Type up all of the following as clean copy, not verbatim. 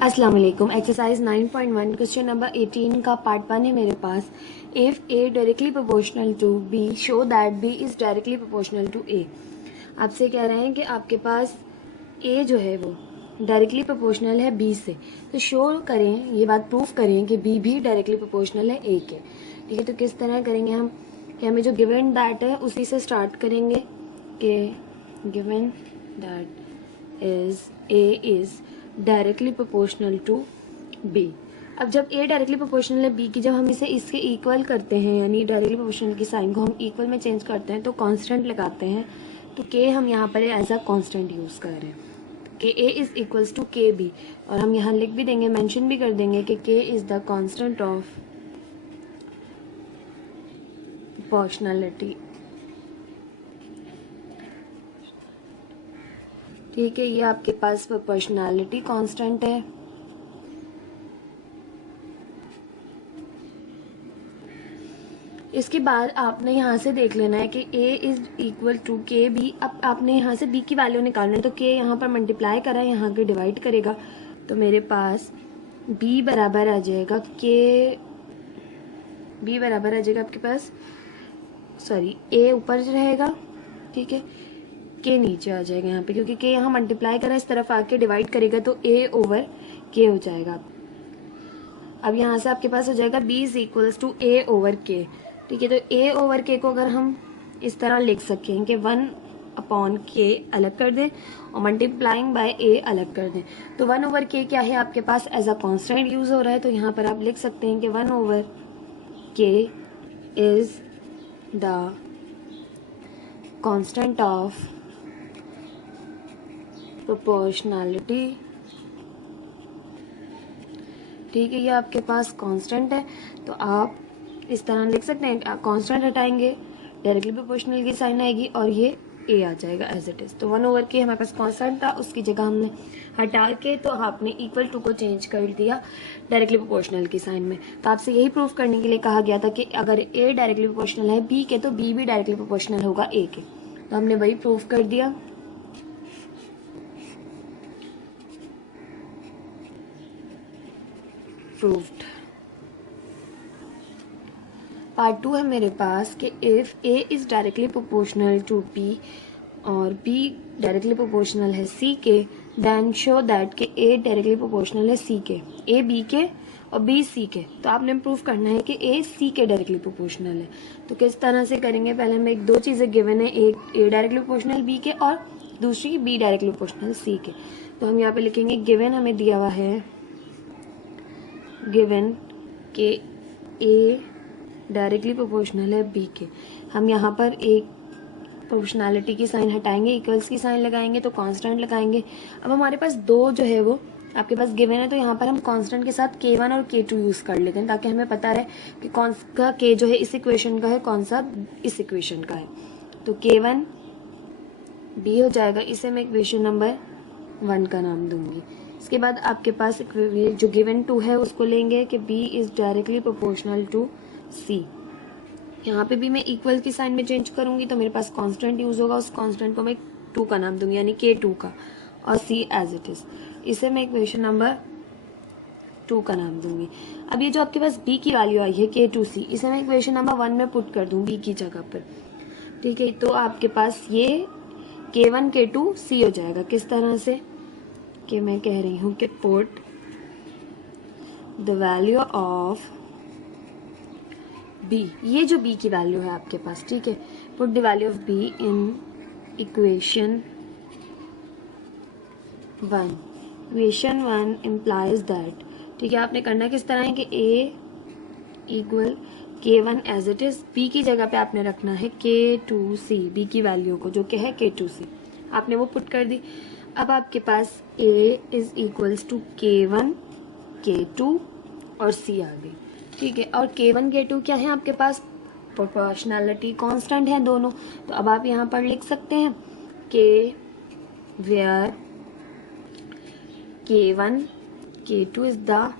अस्सलाम वालेकुम। Exercise 9.1 question number 18 का पार्ट 1 है मेरे पास। If A directly proportional to B show that B is directly proportional to A. आपसे कह रहे हैं कि आपके पास ए जो है वो डायरेक्टली प्रोपोर्शनल है बी से, तो शो करें, ये बात प्रूफ करें कि बी भी डायरेक्टली प्रोपोर्शनल है ए के। ठीक है, तो किस तरह करेंगे हम कि हमें जो गिवन दैट है उसी से स्टार्ट करेंगे कि given that is A is directly proportional to B. अब जब ए डायरेक्टली प्रोपोर्शनल है बी की, जब हम इसे इसके इक्वल करते हैं, यानी डायरेक्टली प्रोपोर्शनल की साइन को हम इक्वल में चेंज करते हैं तो कांस्टेंट लगाते हैं, तो के हम यहाँ पर एज अ कांस्टेंट यूज़ कर रहे हैं कि ए इज़ इक्वल्स टू के बी, और हम यहाँ लिख भी देंगे, मेंशन भी कर देंगे कि के is the constant of proportionality. ठीक है, ये आपके पास प्रोपोर्शनलिटी कांस्टेंट है। इसके बाद आपने यहाँ से देख लेना है कि a इज इक्वल टू के बी। अब आपने यहाँ से b की वैल्यू निकालना है, तो k यहाँ पर मल्टीप्लाई करा है, यहाँ के डिवाइड करेगा, तो मेरे पास b बराबर आ जाएगा आपके पास, सॉरी a ऊपर रहेगा, ठीक है, k नीचे आ जाएगा यहाँ पे, क्योंकि k यहाँ मल्टीप्लाई करा, इस तरफ आके डिवाइड करेगा तो a ओवर k हो जाएगा। अब यहाँ से आपके पास हो जाएगा b is equals to a over k। ठीक है, तो a ओवर k को अगर हम इस तरह लिख सकें कि 1/k अलग कर दें और मल्टीप्लाइंग बाय a अलग कर दें, तो 1 ओवर k क्या है आपके पास एज अ कांस्टेंट यूज हो रहा है, तो यहाँ पर आप लिख सकते हैं कि 1 over k is the constant of proportionality. ठीक है, ये आपके पास कांस्टेंट है, तो आप इस तरह लिख सकते हैं, कांस्टेंट हटाएंगे, डायरेक्टली प्रोपोर्शनल की साइन आएगी और ये ए आ जाएगा एज इट इज। तो 1 ओवर के हमारे पास कांस्टेंट था, उसकी जगह हमने हटा के तो आपने इक्वल टू को चेंज कर दिया डायरेक्टली प्रोपोर्शनल की साइन में। तो आपसे यही प्रूफ करने के लिए कहा गया था कि अगर ए डायरेक्टली प्रोपोर्शनल है बी के, तो बी भी डायरेक्टली प्रोपोर्शनल होगा ए के, तो हमने वही प्रूफ कर दिया। प्रूव्ड। पार्ट 2 है मेरे पास कि if A is directly proportional to B और बी डायरेक्टली प्रोपोर्शनल है सी के, देन शो दैट के ए डायरेक्टली प्रोपोर्शनल है सी के, ए बी के और बी सी के। तो आपने प्रूफ करना है कि ए सी के डायरेक्टली प्रोपोर्शनल है। तो किस तरह से करेंगे, पहले हमें एक दो चीज़ें गिवन है, एक ए डायरेक्टली प्रोपोर्शनल बी के और दूसरी बी डायरेक्टली प्रोपोर्शनल सी के। तो हम यहाँ पे लिखेंगे गिवन हमें दिया हुआ है, गिवन के ए डायरेक्टली प्रोपोर्शनल है बी के, हम यहाँ पर एक प्रोपोर्शनलिटी की साइन हटाएंगे, इक्वल्स की साइन लगाएंगे तो कांस्टेंट लगाएंगे। अब हमारे पास दो जो है वो आपके पास गिवन है, तो यहाँ पर हम कांस्टेंट के साथ k1 और k2 यूज़ कर लेते हैं, ताकि हमें पता रहे कि कौन सा k जो है इस इक्वेशन का है, कौन सा इस इक्वेशन का है। तो k1 b हो जाएगा, इसे मैं इक्वेशन नंबर 1 का नाम दूंगी। इसके बाद आपके पास जो गिवन 2 है उसको लेंगे कि b is directly proportional to c। यहाँ पे भी मैं इक्वल की साइन में चेंज करूंगी, तो मेरे पास कांस्टेंट यूज होगा, उस कांस्टेंट को मैं 2 का नाम दूंगी, यानी k2 का, और c एज इट इज, इसे मैं इक्वेशन नंबर 2 का नाम दूंगी। अब ये जो आपके पास b की वैल्यू आई है k2c, इसे मैं इक्वेशन नंबर 1 में पुट कर दूं b की जगह पर। ठीक है, तो आपके पास ये k1 k2 c हो जाएगा। किस तरह से कि मैं कह रही हूँ कि put the value of b, ये जो b की वैल्यू है आपके पास, ठीक है, put the value of b in equation 1। Equation 1 implies that, ठीक है, आपने करना किस तरह है कि a equal k1 as it is, b की जगह पे आपने रखना है k2c, b की वैल्यू को जो कि है k2c, आपने वो पुट कर दी। अब आपके पास a is equals to k1 k2 और c आ गई। ठीक है, और k1 k2 क्या है आपके पास, प्रोपोर्शनलिटी कांस्टेंट है दोनों। तो अब आप यहाँ पर लिख सकते हैं कि where k1 k2 is the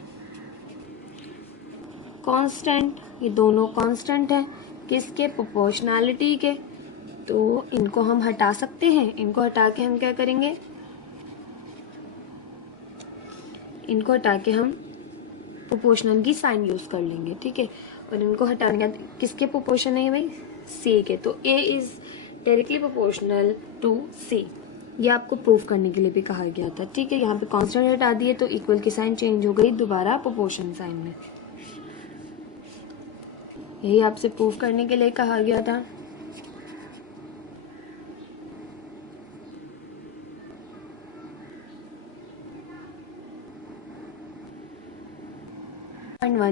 constant, ये दोनों कांस्टेंट है किसके, प्रोपोर्शनलिटी के। तो इनको हम हटा सकते हैं, इनको हटा के हम क्या करेंगे, इनको हटा के हम प्रोपोर्शनल की साइन यूज कर लेंगे, ठीक है। और इनको हटाने के किसके प्रोपोर्शन है भाई, सी के, तो ए इज डायरेक्टली प्रोपोर्शनल टू सी। ये आपको प्रूफ करने के लिए भी कहा गया था, ठीक है। यहाँ पे कांस्टेंट हटा दिए तो इक्वल की साइन चेंज हो गई दोबारा प्रोपोर्शन साइन में। यही आपसे प्रूफ करने के लिए कहा गया था।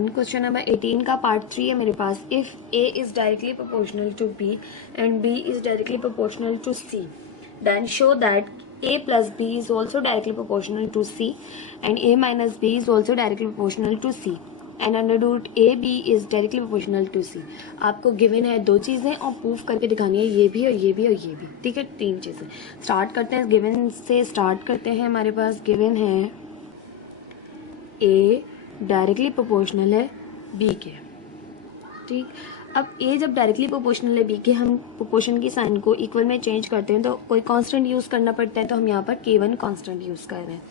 क्वेश्चन नंबर 18 का पार्ट 3 है मेरे पास। If A is directly proportional to B and B is directly proportional to C, then show that a plus b is also directly proportional to c and a minus b is also directly proportional to c and under root a b is directly proportional to c। आपको given है दो चीजें और proof करके दिखानी है, ये भी और ये भी और ये भी, ठीक है। तीन चीजें। स्टार्ट करते हैं गिवन से, स्टार्ट करते हैं। हमारे पास गिवन है a डायरेक्टली प्रोपोर्शनल है b के, ठीक। अब a जब डायरेक्टली प्रोपोर्शनल है b के, हम प्रोपोर्शन की साइन को इक्वल में चेंज करते हैं तो कोई कांस्टेंट यूज करना पड़ता है, तो हम यहाँ पर k1 कांस्टेंट यूज कर रहे हैं,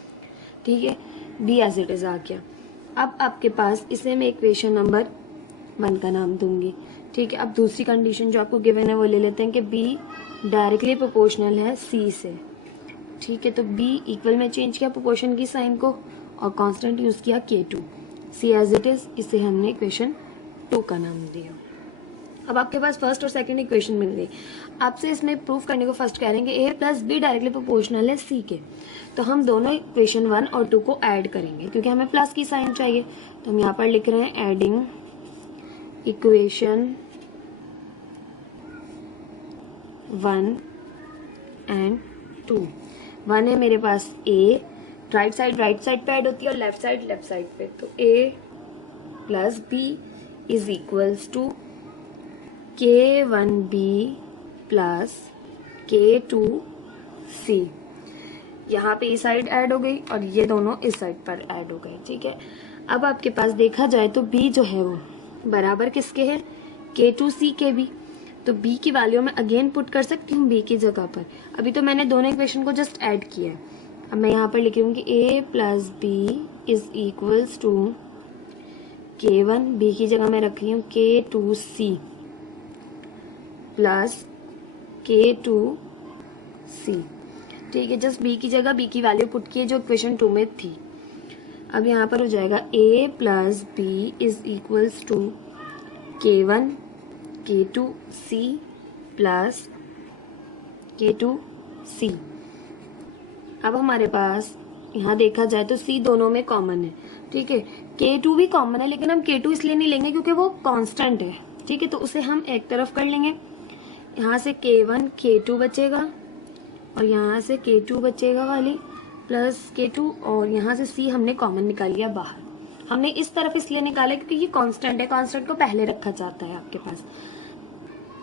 ठीक है। b एज इट इज आ गया। अब आपके पास इसे मैं इक्वेशन नंबर 1 का नाम दूंगी, ठीक है। अब दूसरी कंडीशन जो आपको गिवन है वो ले लेते हैं कि b डायरेक्टली प्रोपोर्शनल है c से, ठीक है। तो b इक्वल में चेंज किया प्रोपोर्शन की साइन को और कांस्टेंट यूज किया k2, c as it is, इसे हमने इक्वेशन 2 का नाम दिया। अब आपके पास फर्स्ट और सेकंड इक्वेशन मिल गई। आपसे इसमें प्रूफ करने को फर्स्ट कह रहे हैं कि ए प्लस बी डायरेक्टली प्रोपोर्शनल है सी के, तो हम दोनों इक्वेशन 1 और 2 को ऐड करेंगे क्योंकि हमें प्लस की साइन चाहिए। तो हम यहाँ पर लिख रहे हैं एडिंग इक्वेशन 1 एंड 2। 1 है मेरे पास ए, राइट साइड पे ऐड होती है और लेफ्ट साइड पे, तो A plus B is equals to k1b plus k2c। यहाँ पे इस साइड ऐड हो गई और ये दोनों इस साइड पर ऐड हो गए, ठीक है। अब आपके पास देखा जाए तो b जो है वो बराबर किसके है, k2c के भी, तो b की वैल्यू मैं अगेन पुट कर सकती हूँ b की जगह पर। अभी तो मैंने दोनों इक्वेशन को जस्ट ऐड किया है। अब मैं यहाँ पर लिख रही हूँ कि a plus B is equals to k1, b की जगह मैं रख रही हूँ k2c प्लस k2c, ठीक है। जस्ट b की जगह b की वैल्यू पुट की है जो इक्वेशन 2 में थी। अब यहाँ पर हो जाएगा a plus B is equals to k1 k2c plus k2c। अब हमारे पास यहाँ देखा जाए तो c दोनों में कॉमन है, ठीक है। k2 भी कॉमन है लेकिन हम k2 इसलिए नहीं लेंगे क्योंकि वो कांस्टेंट है, ठीक है। तो उसे हम एक तरफ कर लेंगे। यहाँ से k1 k2 बचेगा और यहाँ से k2 बचेगा वाली प्लस k2, और यहाँ से c हमने कॉमन निकाल लिया बाहर। हमने इस तरफ इसलिए निकाला क्योंकि ये कांस्टेंट है, कांस्टेंट को पहले रखा जाता है आपके पास।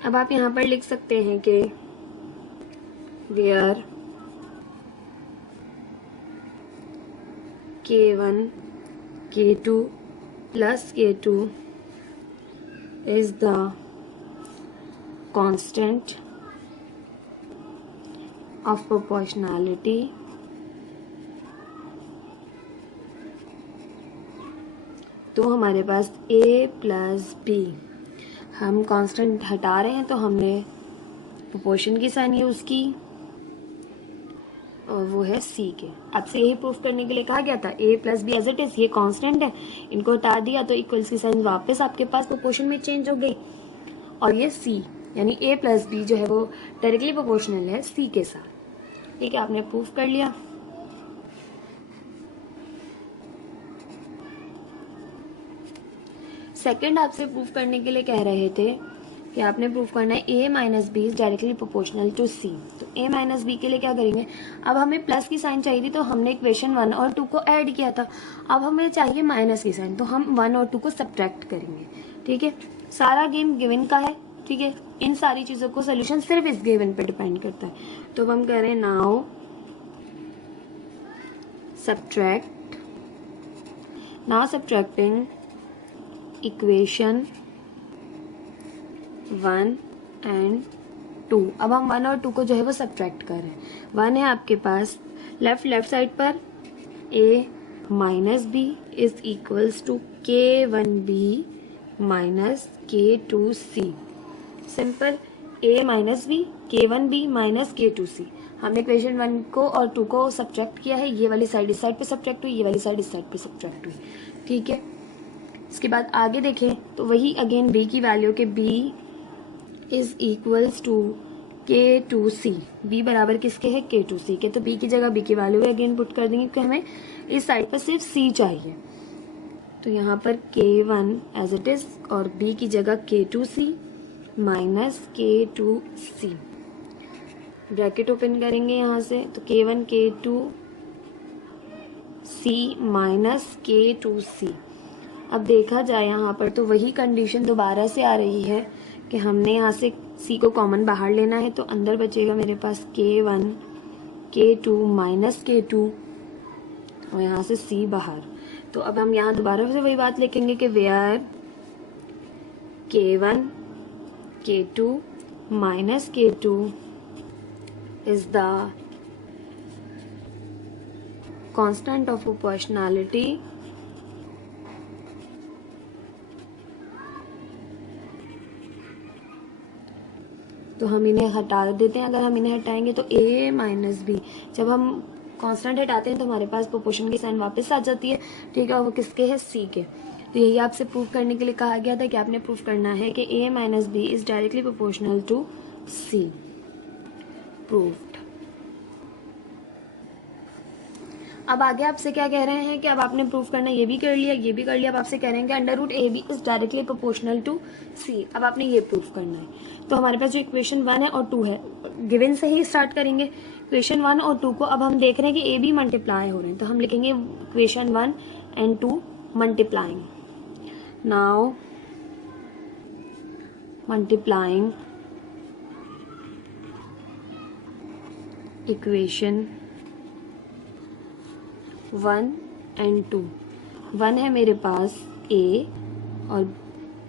अब आप यहाँ पर लिख सकते हैं कि where k1 k2 plus k2 is the constant of proportionality तो हमारे पास a प्लस b, हम कांस्टेंट हटा रहे हैं तो हमने प्रोपोर्शन की साइन यूज की और वो है c के। आपसे यही प्रूफ करने के लिए कहा गया था a plus B as it is, ये कांस्टेंट है, इनको हटा दिया तो इक्वल्स की साइन वापस आपके पास प्रोपोर्शन में चेंज हो गई और ये c यानी a प्लस बी जो है वो डायरेक्टली प्रोपोर्शनल है c के साथ, ठीक है। आपने प्रूफ कर लिया। सेकंड आपसे प्रूफ करने के लिए कह रहे थे कि आपने प्रूफ करना है a minus B is directly proportional to c। तो a माइनस बी के लिए क्या करेंगे, अब हमें प्लस की साइन चाहिए थी तो हमने इक्वेशन 1 और 2 को ऐड किया था। अब हमें चाहिए माइनस की साइन, तो हम 1 और 2 को सब्ट्रैक्ट करेंगे, ठीक है। सारा गेम गिवन का है, ठीक है। इन सारी चीजों को सोल्यूशन सिर्फ इस गिवन पे डिपेंड करता है। तो अब हम कह रहे हैं नाउ सब्ट्रैक्टिंग इक्वेशन 1 एंड 2। अब हम 1 और 2 को जो है वो सब्ट्रैक्ट कर रहे हैं। 1 है आपके पास लेफ्ट साइड पर a minus B is equals to K1B minus K2C। Simple, A minus B K1B minus K2C। हमने इक्वेशन 1 को और 2 को सब्ट्रैक्ट किया है, ये वाली साइड इस साइड पे सब्ट्रैक्ट हुई, ये वाली साइड इस साइड पे सब्ट्रैक्ट हुई। ठीक है, इसके बाद आगे देखें तो वही अगेन B की वैल्यू के B is equals to K2C। B बराबर किसके है? K2C के। तो B की जगह B की वैल्यू अगेन पुट कर देंगे क्योंकि हमें इस साइड पर सिर्फ C चाहिए। तो यहाँ पर K1 एज इट इज और B की जगह K2C minus K2C। Bracket open करेंगे यहाँ से, तो K1 K2C माइनस K2C। अब देखा जाए यहाँ पर तो वही कंडीशन दोबारा से आ रही है कि हमने यहाँ से C को कॉमन बाहर लेना है, तो अंदर बचेगा मेरे पास K1 K2 माइनस K2 और यहाँ से C बाहर। तो अब हम यहाँ दोबारा से वही बात लिखेंगे कि where K1 K2 minus K2 is the constant of proportionality तो हम इन्हें हटा देते हैं। अगर हम इन्हें हटाएंगे तो A माइनस बी, जब हम कांस्टेंट हटाते हैं तो हमारे पास प्रोपोर्शन की साइन वापस आ जाती है। ठीक है, वो किसके है? C के। तो यही आपसे प्रूफ करने के लिए कहा गया था कि आपने प्रूफ करना है कि A minus B is directly proportional to C। Proved. अब आगे आपसे क्या कह रहे हैं कि अब आपने प्रूफ करना, ये भी कर लिया, ये भी कर लिया। अब आपसे कह रहे हैं कि under root A B is directly proportional to C. अब आपने ये प्रूफ करना है। तो हमारे पास जो इक्वेशन 1 है और 2 है, गिवन से ही स्टार्ट करेंगे। इक्वेशन 1 और 2 को अब हम देख रहे हैं कि ए बी मल्टीप्लाई हो रहे हैं, तो हम लिखेंगे equation 1 and 2 multiplying. Now multiplying equation 1 and 2। 1 है मेरे पास A और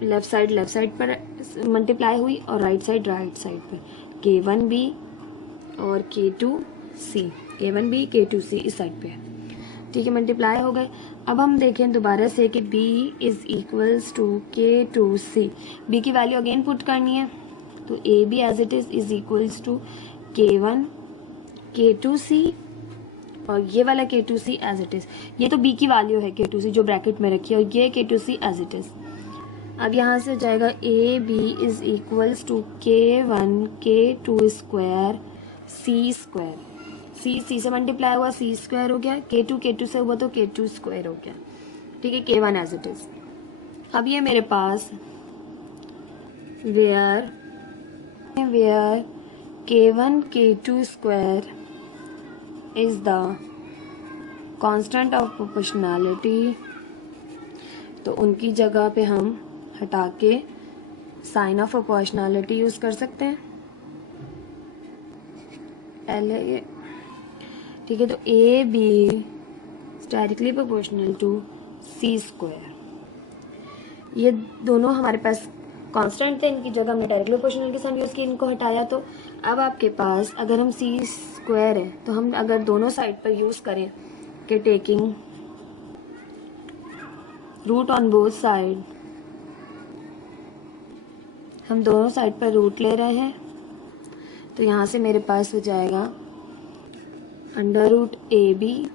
लेफ्ट साइड पर मल्टीप्लाई हुई और राइट साइड पर K1B और K2C। K1B K2C इस साइड पे है। ठीक है, मल्टीप्लाई हो गए। अब हम देखें दोबारा से कि B is equals to K2C। B की वैल्यू अगेन पुट करनी है, तो AB as it is equals to K1 K2C और ये वाला K2C एज इट इज। ये तो B की वैल्यू है K2C जो ब्रैकेट में रखी है, और ये K2C एज इट इज। अब यहाँ से जाएगा AB is equals to K1 K2 square C square. C से मल्टीप्लाई हुआ, C स्क्वायर हो गया। K2 से हुआ तो K2 स्क्वायर हो गया। ठीक है, K1 एज इट इज। अब ये मेरे पास where K1 K2 square is the constant of proportionality, तो उनकी जगह पे हम हटा के साइन ऑफ प्रोपोर्शनैलिटी यूज कर सकते हैं। पहले ठीक है, तो A B directly proportional to C square. ये दोनों हमारे पास कांस्टेंट थे, इनकी जगह हमने डायरेक्टली प्रोपोर्शनल के साइन यूज किया, इनको हटाया। तो अब आपके पास अगर हम C स्क्वायर है, तो हम अगर दोनों साइड पर यूज करें कि taking root on both side, हम दोनों साइड पर रूट ले रहे हैं, तो यहाँ से मेरे पास हो जाएगा under root A B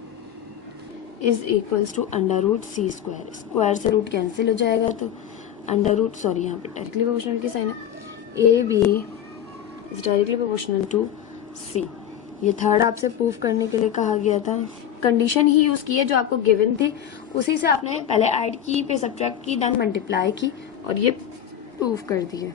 is equals to under root C square. Square से रूट कैंसिल हो जाएगा, तो अंडर रूट, सॉरी यहाँ पे डायरेक्टली प्रोपोर्शनल की साइन है, A B is directly proportional to C। ये थर्ड आपसे प्रूफ करने के लिए कहा गया था। कंडीशन ही यूज की है जो आपको गिवन थी, उसी से आपने पहले ऐड की, फिर सब्ट्रैक्ट की, देन मल्टीप्लाई की और ये प्रूफ कर दिया।